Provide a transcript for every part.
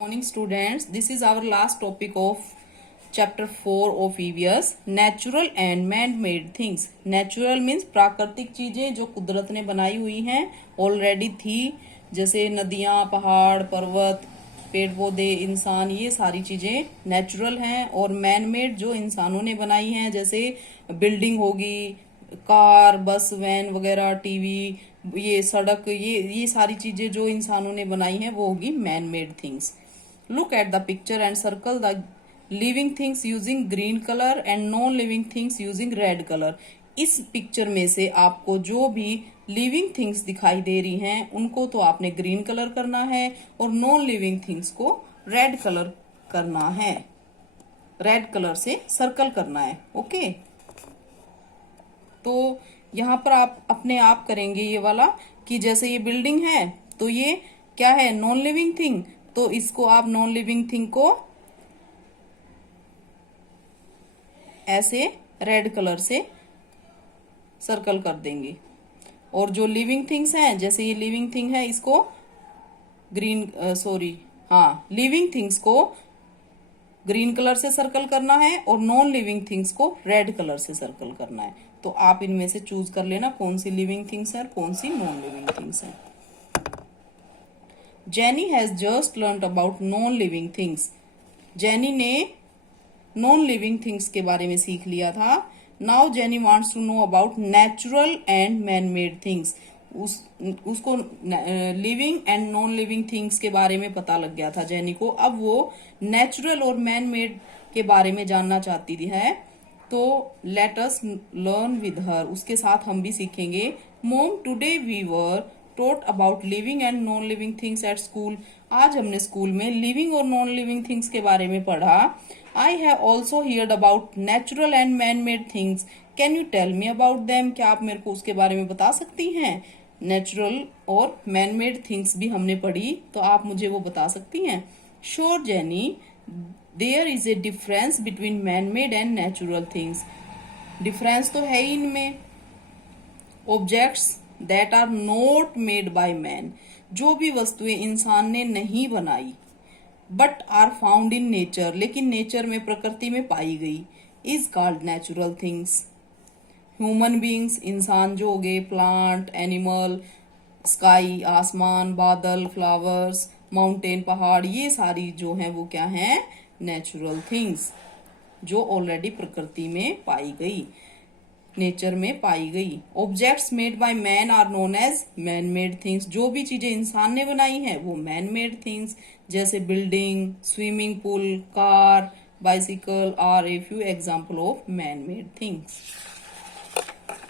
Morning students, this is our last topic of chapter 4 of EVS, natural and man-made things. Natural means प्राकृतिक चीजें जो कुदरत ने बनाई हुई हैं, ऑलरेडी थी, जैसे नदियां, पहाड़, पर्वत, पेड़ पौधे, इंसान, ये सारी चीजें नेचुरल हैं। और मैन मेड जो इंसानों ने बनाई हैं, जैसे बिल्डिंग होगी, कार, बस, वैन वगैरह, टीवी, ये सड़क, ये सारी चीजें जो इंसानों ने बनाई हैं वो होगी man made things. Look at the picture and circle the living things using green color and non-living things using red color. इस पिक्चर में से आपको जो भी लिविंग थिंग्स दिखाई दे रही हैं उनको तो आपने ग्रीन कलर करना है और नॉन लिविंग थिंग्स को रेड कलर करना है, रेड कलर से सर्कल करना है। ओके, तो यहाँ पर आप अपने आप करेंगे ये वाला कि जैसे ये बिल्डिंग है तो ये क्या है, नॉन लिविंग थिंग, तो इसको आप नॉन लिविंग थिंग को ऐसे रेड कलर से सर्कल कर देंगे। और जो लिविंग थिंग्स हैं, जैसे ये लिविंग थिंग है, इसको लिविंग थिंग्स को ग्रीन कलर से सर्कल करना है और नॉन लिविंग थिंग्स को रेड कलर से सर्कल करना है। तो आप इनमें से चूज कर लेना कौन सी लिविंग थिंग्स है और कौन सी नॉन लिविंग थिंग्स है। Jenny has just learn about non living things. Jenny ने नॉन लिविंग थिंग्स के बारे में सीख लिया था। Now Jenny wants to know about natural and man made things. उसको living and non living things के बारे में पता लग गया था जेनी को। अब वो नेचुरल और मैन मेड के बारे में जानना चाहती है। तो let us learn with her, उसके साथ हम भी सीखेंगे। Mom, today we were taught about living and non living things at school. आज हमने स्कूल में लिविंग और नॉन लिविंग थिंग्स के बारे में पढ़ा। I have also heard about natural and man made things, can you tell me about them. क्या आप मेरे को उसके बारे में बता सकती हैं? नेचुरल और मैन मेड थिंग्स भी हमने पढ़ी, तो आप मुझे वो बता सकती हैं? Sure Jenny, there is a difference between man made and natural things. Difference तो है ही इनमें। Objects that are not made by man, जो भी वस्तुएं इंसान ने नहीं बनाई, but are found in nature, लेकिन नेचर में, प्रकृति में पाई गई, is called natural things. Human beings, इंसान जो हो गए, प्लांट, एनिमल, स्काई, आसमान, बादल, फ्लावर्स, माउंटेन, पहाड़, ये सारी जो हैं वो क्या हैं, नेचुरल थिंग्स, जो ऑलरेडी प्रकृति में पाई गई, नेचर में पाई गई। Objects made by man are known as man made things. जो भी चीजें इंसान ने बनाई हैं वो मैन मेड थिंग्स, जैसे building, swimming pool, car, bicycle are a few example of man made things.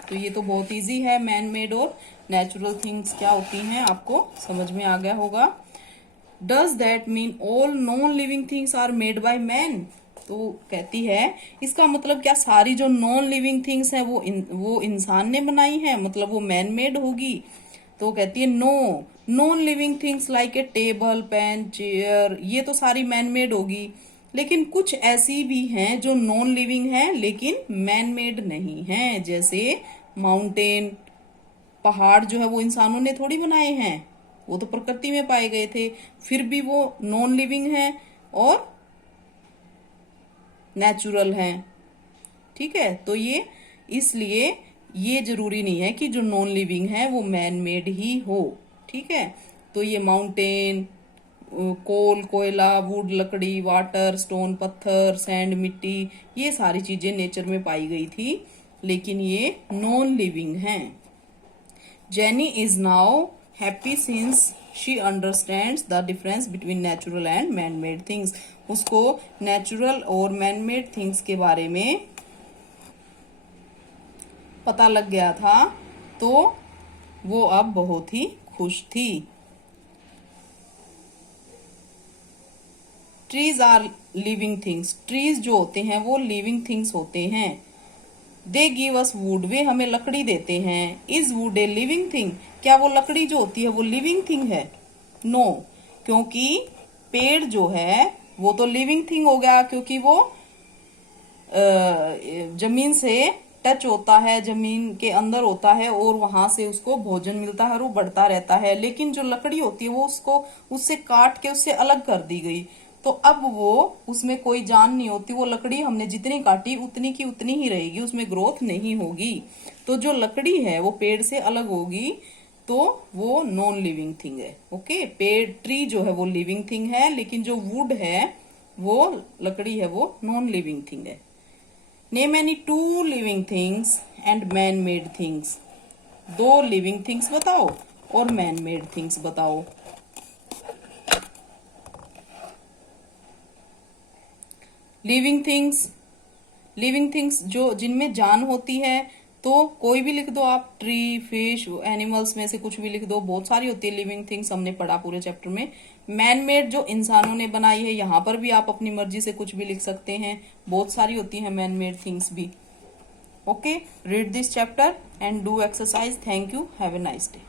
तो ये तो बहुत इजी है, मैन मेड और नेचुरल थिंग्स क्या होती हैं आपको समझ में आ गया होगा। Does that mean all non living things are made by man? तो कहती है इसका मतलब क्या सारी जो नॉन लिविंग थिंग्स हैं वो इंसान ने बनाई हैं, मतलब वो मैन मेड होगी? तो कहती है no, non living things like a table, pen, chair, ये तो सारी मैन मेड होगी, लेकिन कुछ ऐसी भी हैं जो नॉन लिविंग हैं लेकिन मैन मेड नहीं हैं, जैसे माउंटेन, पहाड़ जो है वो इंसानों ने थोड़ी बनाए हैं, वो तो प्रकृति में पाए गए थे, फिर भी वो नॉन लिविंग हैं और नेचुरल हैं। ठीक है, तो ये इसलिए ये जरूरी नहीं है कि जो नॉन लिविंग है वो मैन मेड ही हो। ठीक है, तो ये माउंटेन, कोल, कोयला, वुड, लकड़ी, वाटर, स्टोन, पत्थर, सैंड, मिट्टी, ये सारी चीजें नेचर में पाई गई थी, लेकिन ये नॉन लिविंग हैं। Jenny is now happy since she understands the difference between natural and man made things. उसको नेचुरल और मैन मेड थिंग्स के बारे में पता लग गया था, तो वो अब बहुत ही खुश थी। Trees are living things. Trees जो होते हैं वो लिविंग थिंग्स होते हैं। दे गिव अस वुड, वे हमें लकड़ी देते हैं। Is would a living thing? क्या वो लकड़ी जो होती है वो लिविंग थिंग है? नो, क्योंकि पेड़ जो है वो तो लिविंग थिंग हो गया, क्योंकि वो जमीन से टच होता है, जमीन के अंदर होता है और वहां से उसको भोजन मिलता है और वो बढ़ता रहता है। लेकिन जो लकड़ी होती है वो उसको उससे काट के उससे अलग कर दी गई, तो अब वो उसमें कोई जान नहीं होती। वो लकड़ी हमने जितनी काटी उतनी की उतनी ही रहेगी, उसमें ग्रोथ नहीं होगी। तो जो लकड़ी है वो पेड़ से अलग होगी, तो वो नॉन लिविंग थिंग है। ओके, पेड़ ट्री जो है वो लिविंग थिंग है, लेकिन जो वुड है वो लकड़ी है वो नॉन लिविंग थिंग है। Name any two living things and man made things. दो लिविंग थिंग्स बताओ और मैन मेड थिंग्स बताओ। लिविंग थिंग्स जो जिनमें जान होती है, तो कोई भी लिख दो आप, ट्री, फिश, एनिमल्स में से कुछ भी लिख दो, बहुत सारी होती है लिविंग थिंग्स, हमने पढ़ा पूरे चैप्टर में। मैन मेड जो इंसानों ने बनाई है, यहाँ पर भी आप अपनी मर्जी से कुछ भी लिख सकते हैं, बहुत सारी होती है मैन मेड थिंग्स भी। Okay, read this chapter and do exercise. Thank you, have a nice day.